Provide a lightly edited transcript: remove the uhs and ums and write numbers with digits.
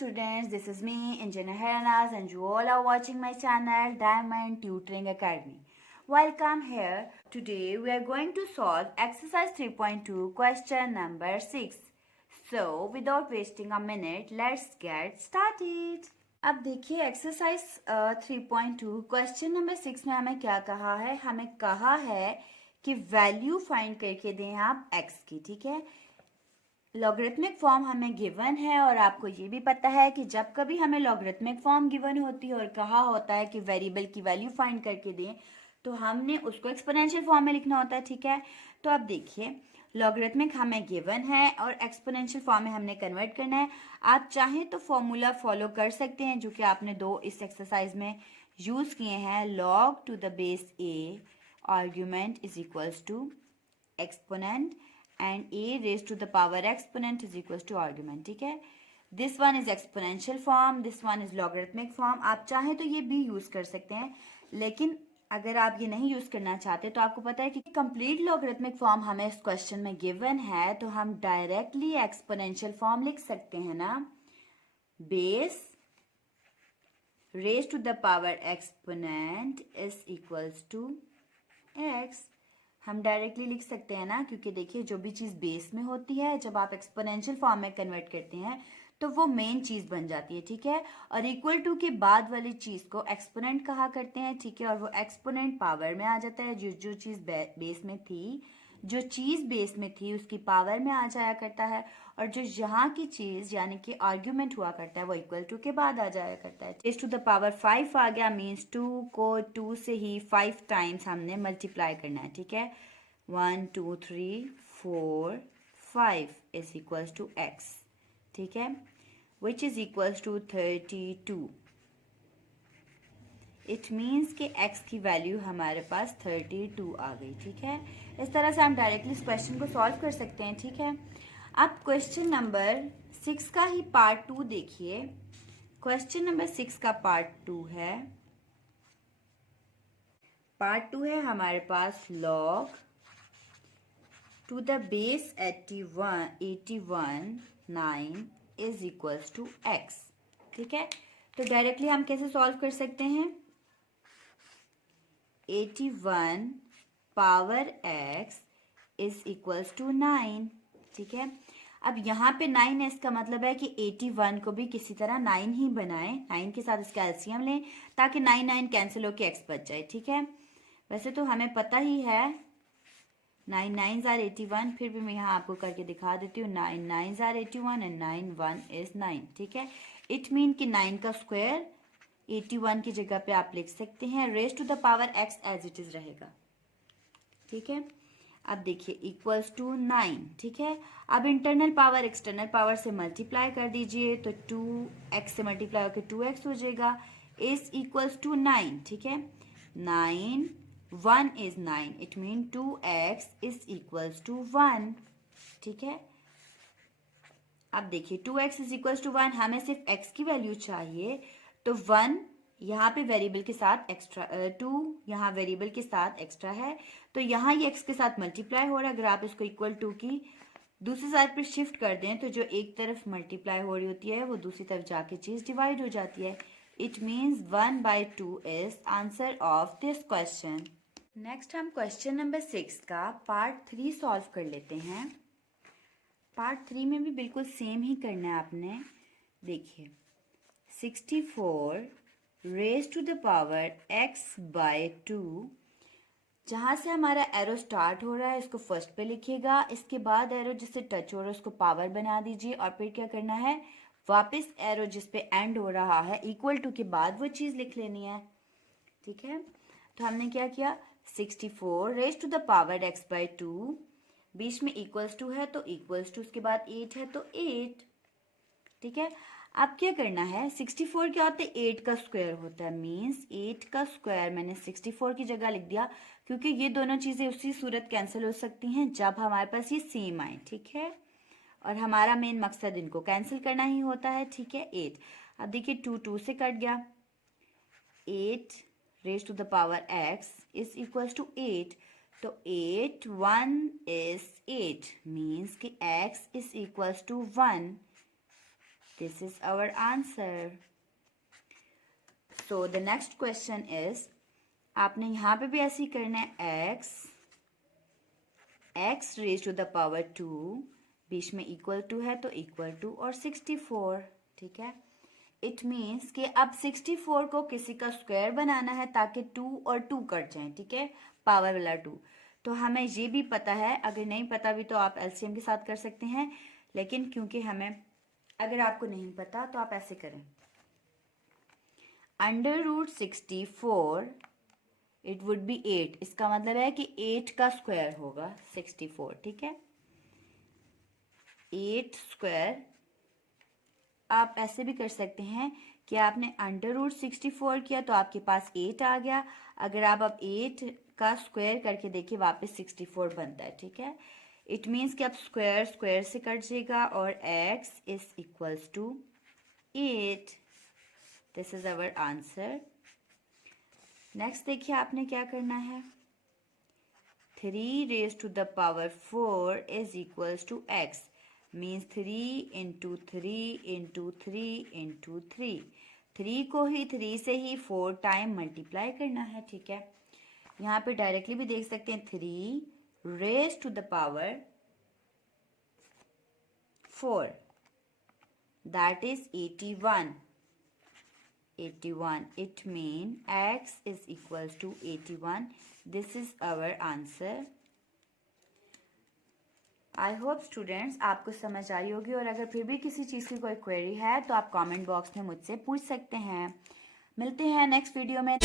students, this is me, Engineer Heranas, and you all are watching my channel Diamond Tutoring Academy. Welcome here. Today we are going to solve exercise 3.2 question number 6. So without wasting a minute, let's get started. अब देखिए exercise 3.2 question number 6 में हमें क्या कहा है. हमें कहा है कि वैल्यू फाइंड करके दें आप x की. ठीक है, लॉगरिथमिक फॉर्म हमें गिवन है और आपको ये भी पता है कि जब कभी हमें लॉगरिथमिक फॉर्म गिवन होती है और कहा होता है कि वेरिएबल की वैल्यू फाइंड करके दें तो हमने उसको एक्सपोनेंशियल फॉर्म में लिखना होता है. ठीक है, तो अब देखिए लॉगरिथमिक हमें गिवन है और एक्सपोनेंशियल फॉर्म में हमने कन्वर्ट करना है. आप चाहें तो फॉर्मूला फॉलो कर सकते हैं जो कि आपने दो इस एक्सरसाइज में यूज़ किए हैं. Log to the base a argument is equals to exponent and a raised to the power exponent is equals to argument. ठीक है, this one is exponential form, this one is logarithmic form. आप चाहें तो ये भी use कर सकते हैं, लेकिन अगर आप ये नहीं यूज करना चाहते तो आपको पता है कि कंप्लीट लॉगरिथमिक फॉर्म हमें इस क्वेश्चन में गिवन है तो हम डायरेक्टली एक्सपोनेंशियल फॉर्म लिख सकते हैं ना. Base raise to the power exponent is equals to x. हम डायरेक्टली लिख सकते हैं ना, क्योंकि देखिए जो भी चीज़ बेस में होती है जब आप एक्सपोनेंशियल फॉर्म में कन्वर्ट करते हैं तो वो मेन चीज़ बन जाती है. ठीक है, और इक्वल टू के बाद वाली चीज़ को एक्सपोनेंट कहा करते हैं. ठीक है, और वो एक्सपोनेंट पावर में आ जाता है. जो चीज़ बेस में थी, जो चीज़ बेस में थी उसकी पावर में आ जाया करता है, और जो यहाँ की चीज़ यानी कि आर्ग्यूमेंट हुआ करता है वो इक्वल टू के बाद आ जाया करता है. रेज़ टू द पावर 5 आ गया, मीन्स 2 को 2 से ही 5 टाइम्स हमने मल्टीप्लाई करना है. ठीक है, 1 2 3 4 5 इज इक्वल्स टू एक्स. ठीक है, which is equals to 32. It means कि x की वैल्यू हमारे पास 32 आ गई. ठीक है, इस तरह से हम डायरेक्टली इस क्वेश्चन को सॉल्व कर सकते हैं. ठीक है, अब क्वेश्चन नंबर 6 का ही पार्ट 2 देखिए. क्वेश्चन नंबर 6 का पार्ट 2 है. पार्ट 2 है हमारे पास log to the base 81 9 is equals to x. ठीक है, तो डायरेक्टली हम कैसे सॉल्व कर सकते हैं. 81 power x is equals to 9. ठीक है, अब यहाँ पे 9 है, इसका मतलब है कि 81 को भी किसी तरह 9 ही बनाएं. 9 के साथ इसका एलसीएम लें ताकि 9 9 कैंसिल होकर x बच जाए. ठीक है, वैसे तो हमें पता ही है 9 9s are 81, फिर भी मैं यहाँ आपको करके दिखा देती हूँ. 9 9s are 81 एंड 9 1 is 9. ठीक है, इट मीन कि 9 का स्क्वायर 81 की जगह पे आप लिख सकते हैं. Raise to the power x as it is रहेगा. ठीक है, अब देखिए इक्वल्स टू 9. ठीक है, अब इंटरनल पावर एक्सटर्नल पावर से मल्टीप्लाई कर दीजिए तो 2x से मल्टीप्लाई होकर 2x हो जाएगा. Is equals to 9. ठीक है, 9 1 is 9. It means 2x is equals to 1. ठीक है, अब देखिए 2x is equals to 1. हमें सिर्फ x की वैल्यू चाहिए तो 1 यहाँ पे वेरिएबल के साथ एक्स्ट्रा, 2 यहाँ वेरिएबल के साथ एक्स्ट्रा है तो यहाँ ये x के साथ मल्टीप्लाई हो रहा है. अगर आप इसको इक्वल टू की दूसरी साइड पर शिफ्ट कर दें तो जो एक तरफ मल्टीप्लाई हो रही होती है वो दूसरी तरफ जाके चीज़ डिवाइड हो जाती है. It means 1/2 is answer of this question. Next हम क्वेश्चन नंबर 6 का पार्ट 3 सॉल्व कर लेते हैं. पार्ट 3 में भी बिल्कुल सेम ही करना है आपने. देखिए 64 raise to the power x/2. जहाँ से हमारा एरो स्टार्ट हो रहा है इसको फर्स्ट पे लिखिएगा. इसके बाद एरो जिससे टच हो रहा है उसको पावर बना दीजिए और फिर क्या करना है, वापस एरो जिस पे एंड हो रहा है इक्वल टू के बाद वो चीज़ लिख लेनी है. ठीक है, तो हमने क्या किया, 64 raise to the power x/2. बीच में इक्वल्स टू है तो इक्वल्स टू, उसके बाद 8 है तो 8. ठीक है, अब क्या करना है, 64 क्या होता है, 8 का स्क्वायर होता है. मीन्स 8 का स्क्वायर मैंने 64 की जगह लिख दिया क्योंकि ये दोनों चीज़ें उसी सूरत कैंसिल हो सकती हैं जब हमारे पास ये सेम आए. ठीक है, और हमारा मेन मकसद इनको कैंसिल करना ही होता है. ठीक है, 8. अब देखिए 2 2 से कट गया. 8 raise to the power x is equals to 8. तो 8 1 is 8 मीन्स कि x is equals to 1. This is our answer. So the next question is, आपने यहाँ पे भी ऐसे ही करना है, x raised to the power 2, बीच में इक्वल टू है तो इक्वल टू और 64, ठीक है. इट मीन्स कि अब 64 को किसी का स्क्वायर बनाना है ताकि 2 और 2 कट जाएं, ठीक है, पावर वाला 2. तो हमें ये भी पता है, अगर नहीं पता भी तो आप एलसीएम के साथ कर सकते हैं, लेकिन क्योंकि हमें, अगर आपको नहीं पता तो आप ऐसे करें, under root 64 it would be 8. इसका मतलब है कि 8 का स्क्वायर होगा 64, ठीक है. 8 स्क्वायर आप ऐसे भी कर सकते हैं कि आपने अंडर रूट 64 किया तो आपके पास 8 आ गया. अगर आप अब 8 का स्क्वायर करके देखिए वापस 64 बनता है, ठीक है. इट मीन्स कि अब स्क्वायर स्क्वायर से कट जाएगा और x is equals to 8. This is our answer. Next देखिए आपने क्या करना है, 3 raised to the power 4 is equals to x. Means 3 into 3 into 3 into 3. 3 को ही 3 से ही 4 टाइम मल्टीप्लाई करना है, ठीक है. यहाँ पे डायरेक्टली भी देख सकते हैं 3 raised to the power 4, that is 81. 81. It means x is equals to 81. This is our answer. I hope students आपको समझ आ रही होगी, और अगर फिर भी किसी चीज़ की कोई क्वेरी है तो आप कमेंट बॉक्स में मुझसे पूछ सकते हैं. मिलते हैं नेक्स्ट वीडियो में.